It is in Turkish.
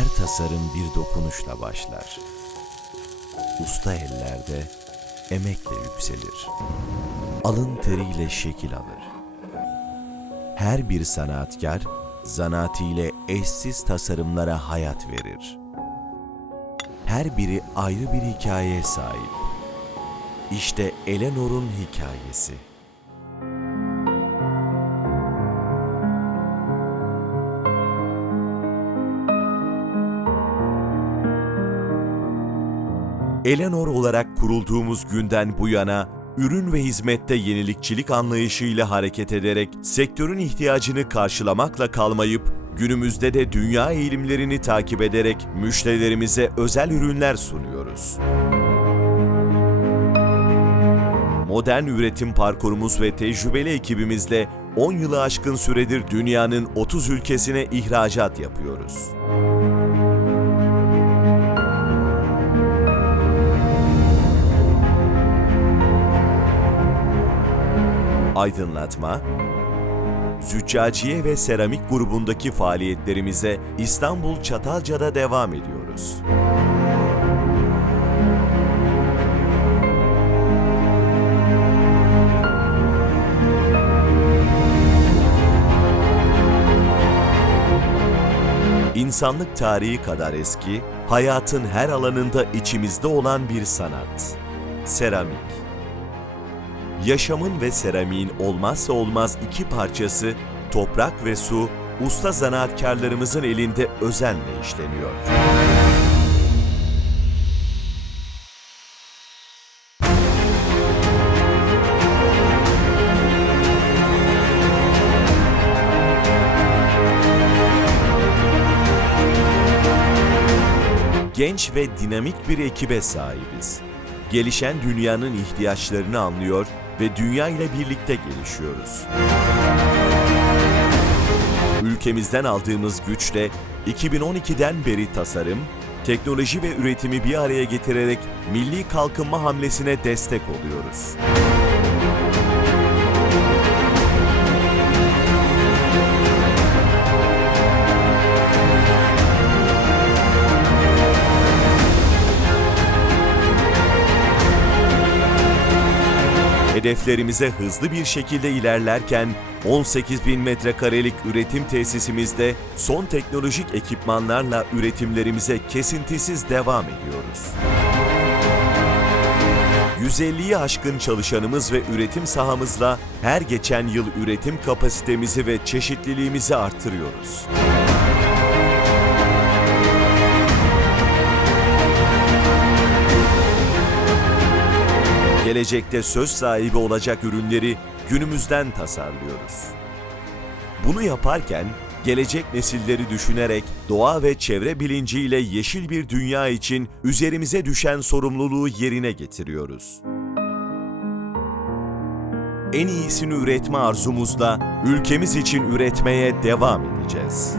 Her tasarım bir dokunuşla başlar. Usta ellerde emekle yükselir. Alın teriyle şekil alır. Her bir sanatkar zanaatiyle eşsiz tasarımlara hayat verir. Her biri ayrı bir hikayeye sahip. İşte Eleanor'un hikayesi. Eleanor olarak kurulduğumuz günden bu yana ürün ve hizmette yenilikçilik anlayışıyla hareket ederek sektörün ihtiyacını karşılamakla kalmayıp günümüzde de dünya eğilimlerini takip ederek müşterilerimize özel ürünler sunuyoruz. Modern üretim parkurumuz ve tecrübeli ekibimizle 10 yılı aşkın süredir dünyanın 30 ülkesine ihracat yapıyoruz. Aydınlatma, züccaciye ve seramik grubundaki faaliyetlerimize İstanbul Çatalca'da devam ediyoruz. İnsanlık tarihi kadar eski, hayatın her alanında içimizde olan bir sanat. Seramik yaşamın ve seramiğin olmazsa olmaz iki parçası toprak ve su usta zanaatkarlarımızın elinde özenle işleniyor. Genç ve dinamik bir ekibe sahibiz gelişen dünyanın ihtiyaçlarını anlıyor ve dünya ile birlikte gelişiyoruz. Ülkemizden aldığımız güçle 2012'den beri tasarım, teknoloji ve üretimi bir araya getirerek milli kalkınma hamlesine destek oluyoruz. Hedeflerimize hızlı bir şekilde ilerlerken 18 bin metrekarelik üretim tesisimizde son teknolojik ekipmanlarla üretimlerimize kesintisiz devam ediyoruz. 150'yi aşkın çalışanımız ve üretim sahamızla her geçen yıl üretim kapasitemizi ve çeşitliliğimizi artırıyoruz. Gelecekte söz sahibi olacak ürünleri günümüzden tasarlıyoruz. Bunu yaparken gelecek nesilleri düşünerek doğa ve çevre bilinciyle yeşil bir dünya için üzerimize düşen sorumluluğu yerine getiriyoruz. En iyisini üretme arzumuzla ülkemiz için üretmeye devam edeceğiz.